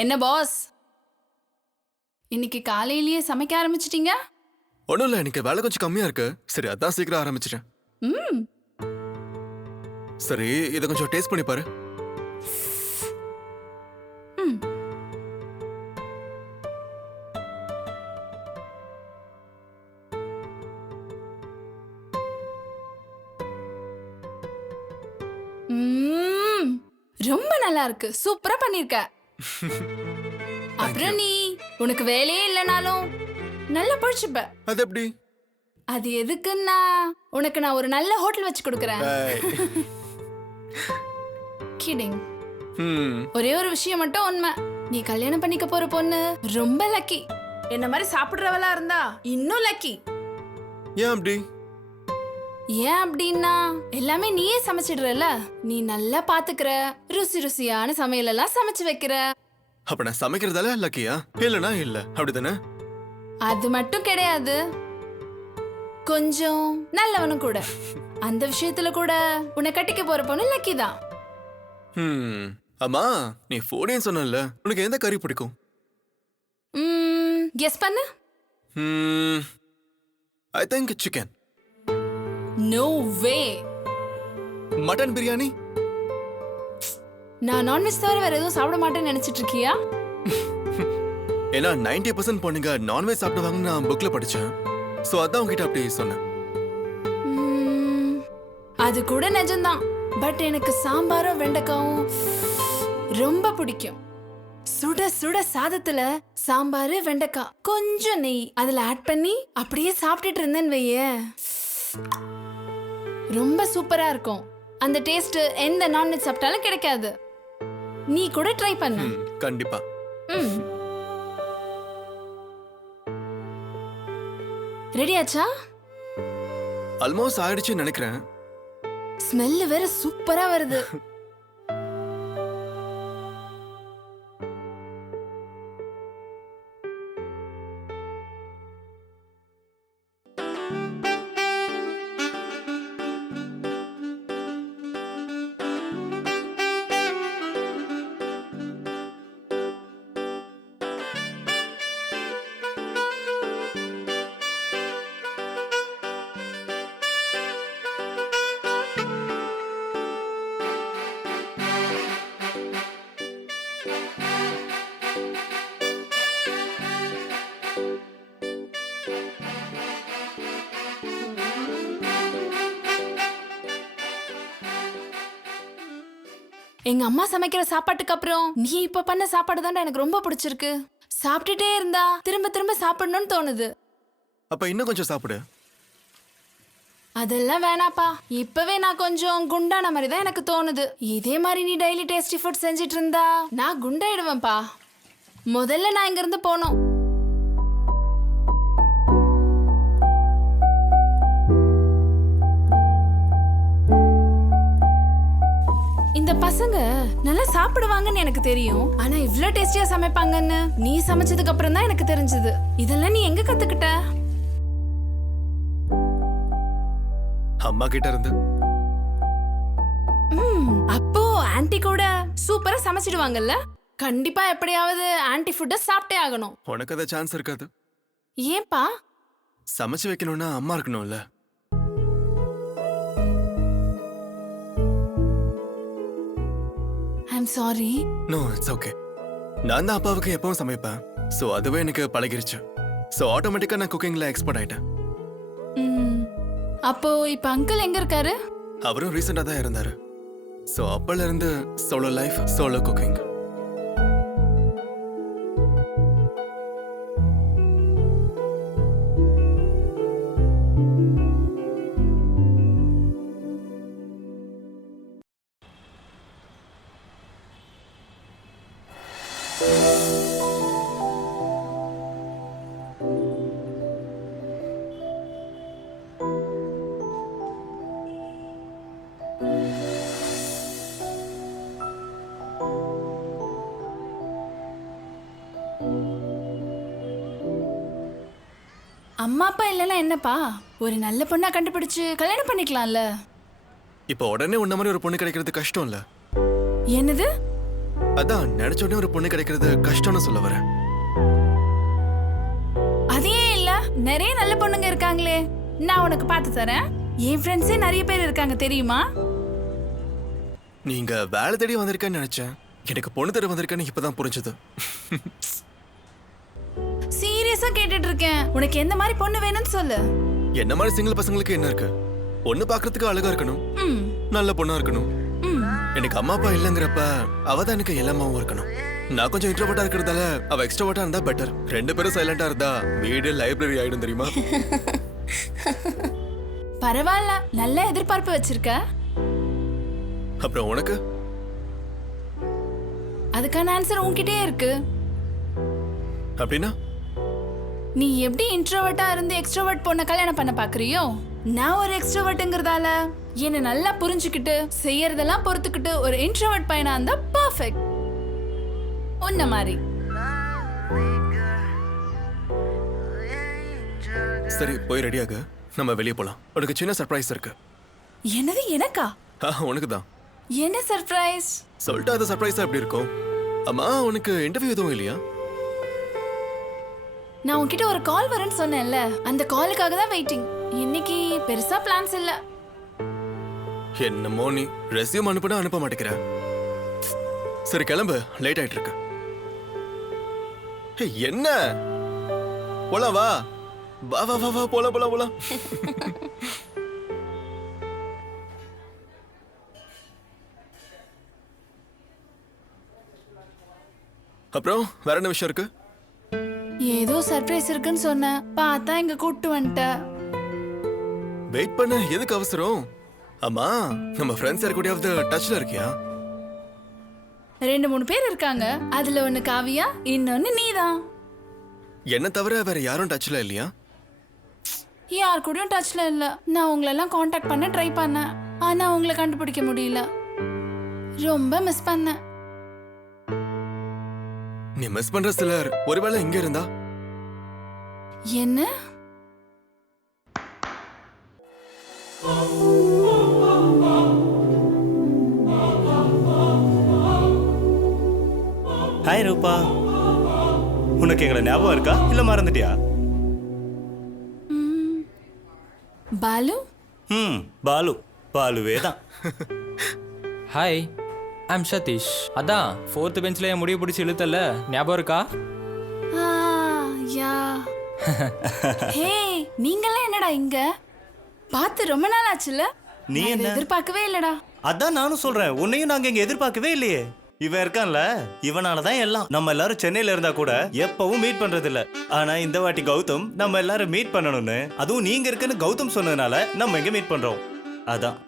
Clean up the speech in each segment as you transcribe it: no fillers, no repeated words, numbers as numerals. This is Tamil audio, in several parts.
என்ன பாஸ், இன்னைக்கு காலையிலேயே சமைக்க ஆரம்பிச்சிட்டீங்க? ஒன்றும் இல்லை, எனக்கு வேலை கொஞ்சம் கம்மியா இருக்கு. சரி, அதான் சீக்கிரம் ஆரம்பிச்சிட்டேன். ம். சரி, இதை கொஞ்சம் டேஸ்ட் பண்ணி பாரு. ம். ம். ரொம்ப நல்லா இருக்கு. சூப்பரா பண்ணிருக்க. அப்புறம் நீ உனக்கு வேலையே இல்லைனாலும் நல்லா படிச்சுப்ப. அது எப்படி? அது எதுக்குன்னா உனக்கு நான் ஒரு நல்ல ஹோட்டல் வச்சு கொடுக்கறேன். கிடிங். ஒரே ஒரு விஷயம் மட்டும் உண்மை, நீ கல்யாணம் பண்ணிக்க போற பொண்ணு ரொம்ப லக்கி. என்ன மாதிரி சாப்பிடுறவளா இருந்தா இன்னும் லக்கி. ஏன் அப்படி? ஏன் அப்படின்னா எல்லாமே நீயே சமைச்சிடுறல. நீ நல்லா பாத்துக்கிற, ருசி ருசியான சமையல் எல்லாம் சமைச்சு வைக்கிற. அப்ப நான் சமைக்கிறதால லக்கியா? இல்லனா இல்ல, அப்படிதானே? அது மட்டும் கிடையாது, கொஞ்சம் நல்லவனும் கூட. அந்த விஷயத்துல கூட உன்னை கட்டிக்க போற பொண்ணு லக்கி தான். அம்மா, நீ ஃபோடின்னு சொன்னல, உனக்கு எந்த கறி பிடிக்கும்? கெஸ் பண்ணு. I think chicken. No way. Mutton biryani. நான் நான்வெஜ் தவிர வேற எதுவும் சாப்பிட மாட்டேன்னு நினைச்சிட்டு இருக்கியா? ஏன்னா 90% பொண்ணுங்க நான்வெஜ் சாப்பிடுவாங்கன்னு நான் புக்ல படிச்சேன். சோ அதான் உங்ககிட்ட அப்படி சொன்னேன். அது கூட நிஜம்தான். பட் எனக்கு சாம்பாரும் வெண்டைக்காவும் ரொம்ப பிடிக்கும். சுட சுட சாதத்துல சாம்பார் வெண்டைக்காய் கொஞ்சம் நெய் அதுல ஆட் பண்ணி அப்படியே சாப்பிட்டுட்டு இருந்தேன்னு வையே, ரொம்ப சூப்பரா இருக்கும். அந்த டேஸ்ட் எந்த நான்வெஜ் சாப்பிட்டாலும் கிடைக்காது. நீ கூட ட்ரை பண்ணு. கண்டிப்பா. ரெடி ஆச்சா? ஆல்மோஸ்ட் ஆயிடுச்சுன்னு நினைக்கிறேன். ஸ்மெல் வேற சூப்பரா வருது. எங்க அம்மா சமைக்கிற சாப்பாட்டுக்கு அப்புறம் நீ இப்ப பண்ண சாப்பாடு தான் எனக்கு ரொம்ப பிடிச்சிருக்கு. சாப்பிட்டுட்டே இருந்தா திரும்ப திரும்ப சாப்பிடணும்னு தோணுது. அப்ப இன்னும் கொஞ்சம் சாப்பிடு. அதெல்லாம் வேணாப்பா, இப்பவே நான் கொஞ்சம் குண்டான மாதிரி தான் எனக்கு தோணுது. இதே மாதிரி நீ டெய்லி டேஸ்டி ஃபுட் செஞ்சிட்டு இருந்தா நான் குண்டாயிடுவேன்ப்பா. முதல்ல நான் இங்க இருந்து போனோம். இந்த பசங்க நல்லா சாப்பிடுவாங்கன்னு எனக்கு தெரியும், ஆனா இவ்ளோ டேஸ்டியா சமைப்பாங்கன்னு நீ சமைச்சதுக்கு அப்புறம் தான் எனக்கு தெரிஞ்சது. இதெல்லாம் நீ எங்க கத்துக்கிட்ட? அம்மா கிட்ட இருந்து. அப்போ ஆன்ட்டி கூட சூப்பரா சமைச்சிடுவாங்கல்ல. கண்டிப்பா எப்படியாவது ஆன்ட்டி ஃபுட்ட சாப்பிட்டே ஆகணும். உனக்கு அந்த சான்ஸ் இருக்காது. ஏன்பா? சமைச்சு வைக்கணும்னா அம்மா இருக்கணும்ல. I'm sorry. No, it's okay. நான் தான் அப்பாவுக்கு எப்பவும் சமைப்பேன். சோ அதுவே எனக்கு பழகிருச்சு. சோ ஆட்டோமேட்டிக்கா நான் குக்கிங்ல எக்ஸ்பர்ட் ஆயிட்டேன். அப்போ இப்ப அங்கிள் எங்க இருக்காரு? அவரும் ரீசெண்டா தான் இருந்தாரு. சோ அப்பல இருந்து சோலோ லைஃப், சோலோ குக்கிங். அம்மா அப்பா இல்லைன்னா என்னப்பா, ஒரு நல்ல பொண்ணா கண்டுபிடிச்சு கல்யாணம் பண்ணிக்கலாம்ல. இப்போ உடனே உன்ன மாதிரி ஒரு பொண்ணு கிடைக்கிறது கஷ்டம் இல்ல. என்னது? அதான் நினைச்ச உடனே ஒரு பொண்ணு கிடைக்கிறது கஷ்டம்னு சொல்ல வரேன். அதே இல்ல, நிறைய நல்ல பொண்ணுங்க இருக்காங்களே. நான் உனக்கு பார்த்து தரேன். என் ஃப்ரெண்ட்ஸே நிறைய பேர் இருக்காங்க தெரியுமா? நீங்க வேலை தேடி வந்திருக்கேன்னு நினைச்சேன். எனக்கு பொண்ணு தேடி வந்திருக்கேன்னு இப்பதான் புரிஞ்சது. சீரியஸா கேட்டுட்டு இருக்கேன். உனக்கு எந்த மாதிரி பொண்ணு வேணும்னு சொல்லு. என்ன மாதிரி சிங்கிள் பசங்களுக்கு என்ன இருக்கு? பொண்ணு பாக்குறதுக்கு அழகா இருக்கணும், நல்ல பொண்ணா இருக்கணும். எனக்கு அம்மா அப்பா இல்லங்கிறப்ப அவதான் எனக்கு எல்லாமாவும் இருக்கணும். நான் கொஞ்சம் இன்ட்ரோவர்ட்டா இருக்கிறதால அவ எக்ஸ்ட்ரோவர்ட்டா இருந்தா பெட்டர். 2 பேரும் சைலண்டா இருந்தா வீடு லைப்ரரி ஆயிடும் தெரியுமா? பரவாயில்ல, நல்ல எதிர்பார்ப்பு வச்சிருக்க. அப்புறம் உனக்கு? அதுக்கான ஆன்சர் உன்கிட்டே இருக்கு. அப்படின்னா நீ எப்படி இன்ட்ரோவர்ட்டா இருந்து எக்ஸ்ட்ரோவர்ட் பொண்ண கல்யாணம் பண்ண பாக்குறியோ, நான் ஒரு எக்ஸ்ட்ரோவர்ட்ங்கிறதால என்ன நல்லா புரிஞ்சுக்கிட்டு செய்யறதெல்லாம் பொறுத்துக்கிட்டு ஒரு இன்ட்ரோவர்ட் பையனா இருந்தா பர்ஃபெக்ட். உன்ன மாதிரி. சரி, போய் ரெடியாக, நம்ம வெளியே போலாம். உனக்கு சின்ன சர்ப்ரைஸ் இருக்கு. என்னது, எனக்கா? உனக்கு தான். என்ன சர்ப்ரைஸ்? சொல்லிட்டு அது சர்ப்ரைஸா எப்படி இருக்கும்? அம்மா, உனக்கு இன்டர்வியூ எதுவும் இல்லையா? நான் உன்கிட்ட ஒரு கால் வரேன்னு சொன்னேன்ல, அந்த காலுக்காக தான் வெயிட்டிங். இன்னைக்கு பெருசா பிளான்ஸ் இல்ல. என்னமோ நீ ரெஸ்யூம் அனுப்புனா அனுப்ப மாட்டேங்கிற. சரி கிளம்பு, லேட் ஆயிட்டு இருக்கு. என்ன போலாம், வா வா வா வா வா, போலாம் போலாம் போலாம். அப்புறம் வேற என்ன விஷயம் இருக்கு? ஏதோ சர்ப்ரைஸ் இருக்குன்னு சொன்ன, பார்த்தா இங்க கூட்டு வந்துட்ட. வெயிட் பண்ண எதுக்கு அவசரம்? அம்மா, நம்ம ஃப்ரெண்ட்ஸ் யார் கூடயாவது டச்ல இருக்கியா? 2-3 பேர் இருக்காங்க. அதுல ஒன்னு காவியா, இன்னொன்னு நீதான். என்ன தவிர வேற யாரும் டச்ல இல்லையா? யார் கூடயும் டச்ல இல்ல. நான் உங்களெல்லாம் காண்டாக்ட் பண்ண ட்ரை பண்ணேன், ஆனா உங்களை கண்டுபிடிக்க முடியல. ரொம்ப மிஸ் பண்ணேன். நீ மிஸ் பண்ற சிலர் ஒருவேளை இங்க இருந்தா? என்ன? ஹாய் ரூபா, உனக்கு எங்களை ஞாபகம் இருக்கா இல்ல மறந்துட்டியா? பாலு? பாலு, பாலுவே தான். Hi, I'm Sathish. அதான் 4th பெஞ்சில் என் முடிவு பிடிச்சி இழுத்தல, ஞாபகம் இருக்கா? யா. ஹே, நீங்கெல்லாம் என்னடா இங்க? பார்த்து ரொம்ப நாள் ஆச்சுல. நீ என்ன எதிர்பார்க்கவே இல்லடா. அதான் நானும் சொல்றேன், உன்னையும் நாங்க இங்க எதிர்பார்க்கவே இல்லையே. இவன் இருக்கான்ல, இவனாலதான் எல்லாம். நம்ம எல்லாரும் சென்னையில இருந்தா கூட எப்பவும் மீட் பண்றது இல்ல. ஆனா இந்த வாட்டி கௌதம் நம்ம எல்லாரும் மீட் பண்ணணும்னு, அதுவும் நீங்க இருக்குன்னு கௌதம் சொன்னதுனால நம்ம இங்க மீட் பண்றோம். அதான்.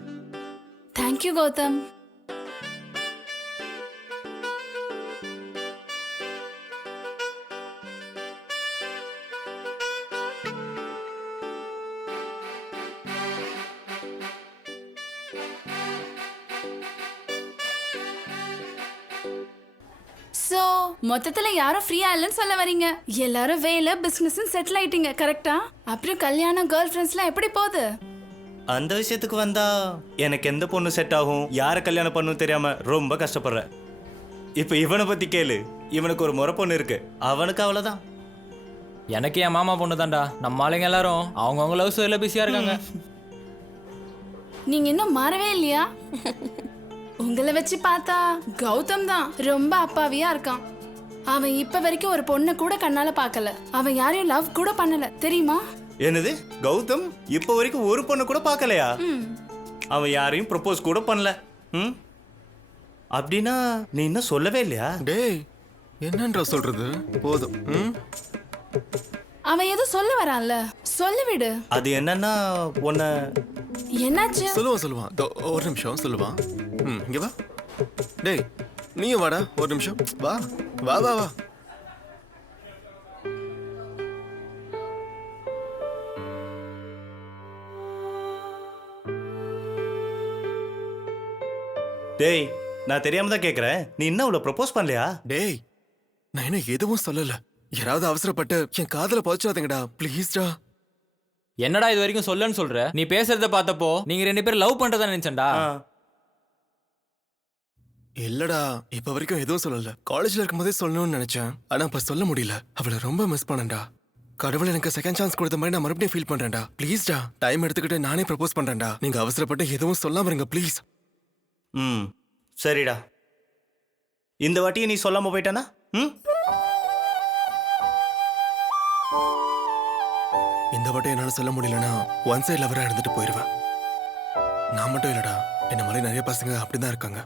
தேங்க்யூ கௌதம். சோ மொத்தத்துல யாரும் ஃப்ரீயா இல்லைன்னு சொல்ல வரீங்க? எல்லாரும் வேலை பிசினஸ் செட்டில் ஆயிட்டீங்க, கரெக்டா? அப்புறம் கல்யாணம், கேர்ள் ஃப்ரெண்ட்ஸ்லாம் எப்படி போகுது? அந்த விஷயத்துக்கு வந்தா எனக்கு எந்த பொண்ணு செட் ஆகும், யாரை கல்யாணம் பண்ணணும் தெரியாம ரொம்ப கஷ்டப்படுறேன். இப்ப இவனை பத்தி கேளு. இவனுக்கு ஒரு முறை பொண்ணு இருக்கு, அவனுக்கு அவ்வளவுதான். எனக்கு என் மாமா பொண்ணு தான்டா. நம்ம ஆளுங்க எல்லாரும் அவங்கவுங்க லவ் ஸ்டோரியில பிஸியா இருக்காங்க. நீங்க இன்னும் மாறவே இல்லையா? உங்களை வச்சு பார்த்தா கௌதம் தான் ரொம்ப அப்பாவியா இருக்கான். அவன் இப்ப வரைக்கும் ஒரு பொண்ணை கூட கண்ணால பார்க்கல. அவன் யாரையும் லவ் கூட பண்ணல, தெரியுமா? என்னது, கௌதம் இப்ப வரைக்கும் ஒரு பொண்ணு கூட பார்க்கலையா? அவன் யாரையும் ப்ரப்போஸ் கூட பண்ணல. அப்படின்னா நீ இன்னும் சொல்லவே இல்லையா? டேய், என்னன்றா சொல்றது? போதும். அவன் ஏதோ சொல்ல வரான்ல, சொல்லி விடு. அது என்னன்னா உன்னை. என்னாச்சு? சொல்லுவான். ஒரு நிமிஷம் சொல்லுவான். இங்க வா. டேய், நீயும் வாடா, ஒரு நிமிஷம். வா வா வா வா. டேய், நான் தெரியாம தான் கேக்குறேன், நீ இன்னும் அவளை ப்ரப்போஸ் பண்ணலையா? டேய், நான் என்ன எதுவும் சொல்லல. யாராவது அவசரப்பட்டு என் காதல பதிச்சாதீங்கடா, ப்ளீஸ்டா. என்னடா இது வரைக்கும் சொல்லன்னு சொல்ற? நீ பேசுறத பார்த்தப்போ நீங்க 2 பேரும் லவ் பண்றதா நினைச்சேன்டா. இல்லடா இப்ப வரைக்கும் எதுவும் சொல்லல. காலேஜ்ல இருக்கும்போதே சொல்லணும்னு நினைச்சேன். ஆனா இப்ப சொல்ல முடியல. அவளை ரொம்ப மிஸ் பண்ணேன்டா. கடவுள் எனக்கு செகண்ட் சான்ஸ் கொடுத்த மாதிரி நான் மறுபடியும் ஃபீல் பண்றேன்டா. ப்ளீஸ்டா டைம் எடுத்துக்கிட்டு நானே ப்ரப்போஸ் பண்றேன்டா. நீங்க அவசரப்பட்டு எதுவும் சொல்லாம இருங்க ப்ளீஸ். ம் சரிடா. இந்த வாட்டியை நீ சொல்லாம போயிட்டானா? ம் இந்த வாட்டி என்னால சொல்ல முடியலன்னா ஒன் சைட் லவரா இருந்துட்டு போயிருவேன். நான் மட்டும் இல்லடா, என்ன மாதிரி நிறைய பசங்க அப்படிதான் இருக்காங்க.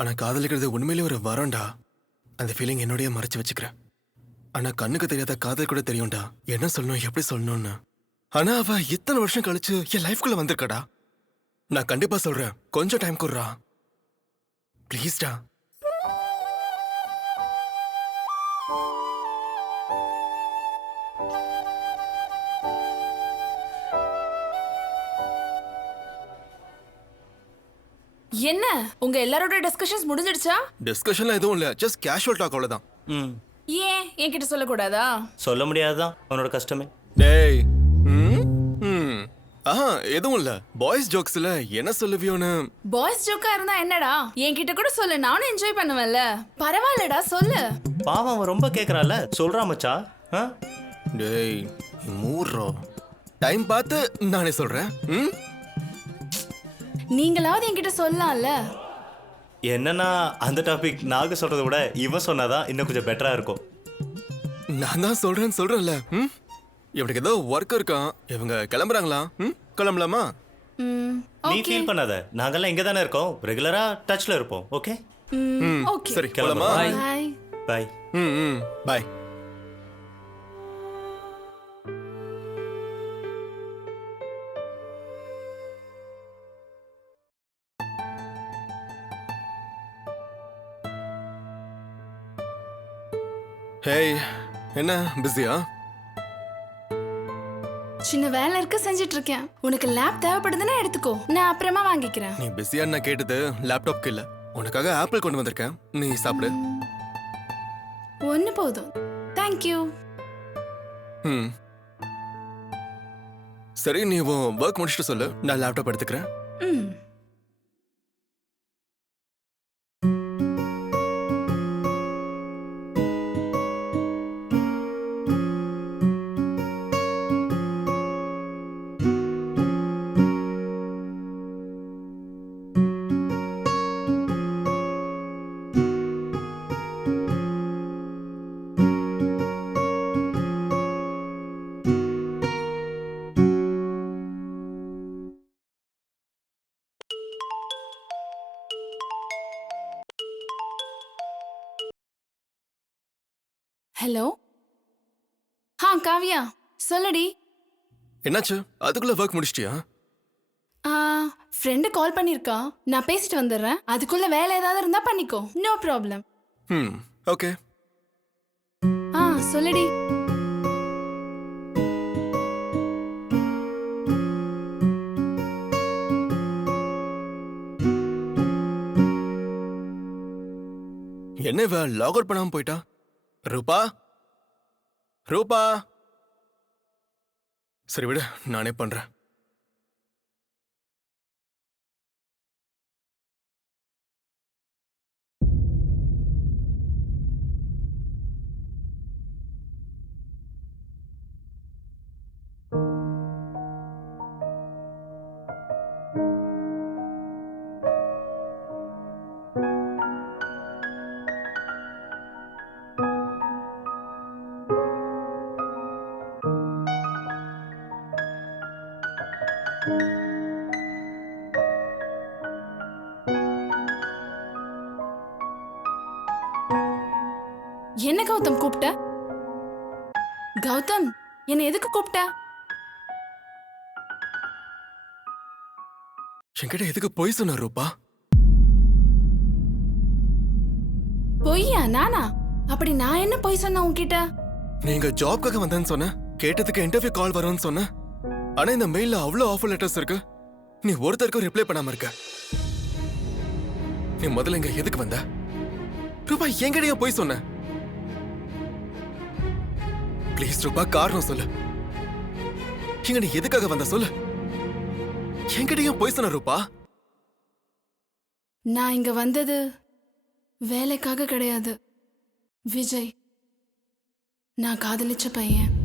ஆனா காதலிக்கிறது உண்மையிலேயே ஒரு வரம்டா. அந்த ஃபீலிங் என்னோடய மறைச்சு வச்சுக்கிறேன். ஆனா கண்ணுக்கு தெரியாத காதல் கூட தெரியும்டா, என்ன சொல்லணும் எப்படி சொல்லணும்னு. ஆனா அவ இத்தனை வருஷம் கழிச்சு என் லைஃப்குள்ள வந்திருக்கடா. நான் கண்டிப்பா சொல்றேன், கொஞ்சம் டைம் கொடுறா ப்ளீஸ்டா. என்ன உங்க எல்லாரோட டிஸ்கஷன்ஸ் முடிஞ்சிடுச்சா? டிஸ்கஷன்ல எதுவும் இல்ல, ஜஸ்ட் கேஷுவல் டாக் அவ்வளவுதான். ம் ஏன் என்கிட்ட சொல்லக்கூடாதா? சொல்ல முடியாதுதான் அவனோட கஷ்டமே. டேய் ஆஹா எதுவும் இல்ல. பாய்ஸ் ஜோக்ஸ்ல என்ன சொல்லுவியோன்னு. பாய்ஸ் ஜோக்கா இருந்தா என்னடா, என்கிட்ட கூட சொல்லு, நானும் என்ஜாய் பண்ணுவேன்ல. பரவாயில்லடா சொல்லு. பாவம் அவன் ரொம்ப கேக்குறான்ல, சொல்றான் மச்சான். டேய் மூர்றோ, டைம் பார்த்து நானே சொல்றேன். நீங்களாவது என்கிட்ட சொல்லலாம்ல. என்னன்னா அந்த டாபிக் நாங்க சொல்றதை விட இவன் சொன்னாதான் இன்னும் கொஞ்சம் பெட்டரா இருக்கும். நான் தான் சொல்றேன்ல. இவனுக்கு ஏதோ ஒர்க் இருக்கான், இவங்க கிளம்புறாங்களா? கிளம்பலாமா? நீ ஃபீல் பண்ணாத, நாங்கெல்லாம் இங்க தானே இருக்கோம், ரெகுலரா டச்ல இருப்போம். ஓகே ஓகே சரி கிளம்பலாமா? பாய். பாய். பாய். ஹேய், என்ன பிஸியா? சின்ன வேலை இருக்கு, செஞ்சிட்டு இருக்கேன். உனக்கு லேப் தேவைப்படுதுன்னா எடுத்துக்கோ, நான் அப்புறமா வாங்கிக்கிறேன். நீ பிஸியான்னு நான் கேட்டது லேப்டாப்க்கு இல்ல, உனக்காக ஆப்பிள் கொண்டு வந்திருக்கேன், நீ சாப்பிடு. ஒன்னு போதும், தேங்க்யூ. சரி, நீ ஒர்க் முடிச்சுட்டு சொல்லு, நான் லேப்டாப் எடுத்துக்கிறேன். ஹலோ. காவியா சொல்லுடி. என்னாச்சு, அதுக்குள்ள ஒர்க் முடிச்சிட்டியா? ஃப்ரெண்டு கால் பண்ணிருக்கா, நான் பேசிட்டு வந்துடுறேன். அதுக்குள்ள வேலை ஏதாவது இருந்தா பண்ணிக்கோ, நோ ப்ராப்ளம். ஓகே. சொல்லுடி. என்ன இவ லாக் அவுட் பண்ணாம போயிட்டா? ரூபா, ரூபா. சரி விடு, நானே பண்றேன். என்ன கௌதம் கூப்பிட்ட? கௌதம், என்ன எதுக்கு கூப்பிட்ட? என்கிட்ட எதுக்கு பொய் சொன்ன ரூபா? பொய்யா? நானா? அப்படி நான் என்ன பொய் சொன்ன உன்கிட்ட? நீங்க ஜாப்காக வந்தேன்னு சொன்ன, கேட்டதுக்கு இன்டர்வியூ கால் வரும்னு சொன்ன. ஆனா இந்த மெயில்ல அவ்வளவு ஆஃபர் லெட்டர்ஸ் இருக்கு, நீ ஒருத்தருக்கும் ரிப்ளை பண்ணாம இருக்க. நீ முதல்ல இங்க எதுக்கு வந்த ரூபா? என்கிட்டயே பொய் சொன்ன. ப்ளீஸ் ரூபா, காரணம் சொல்லு. இங்க நீ எதுக்காக வந்த சொல்லு. என்கிட்டயும் பொய் சொன்ன ரூபா. நான் இங்க வந்தது வேலைக்காக கிடையாது. விஜய் நான் காதலிச்ச பையன்.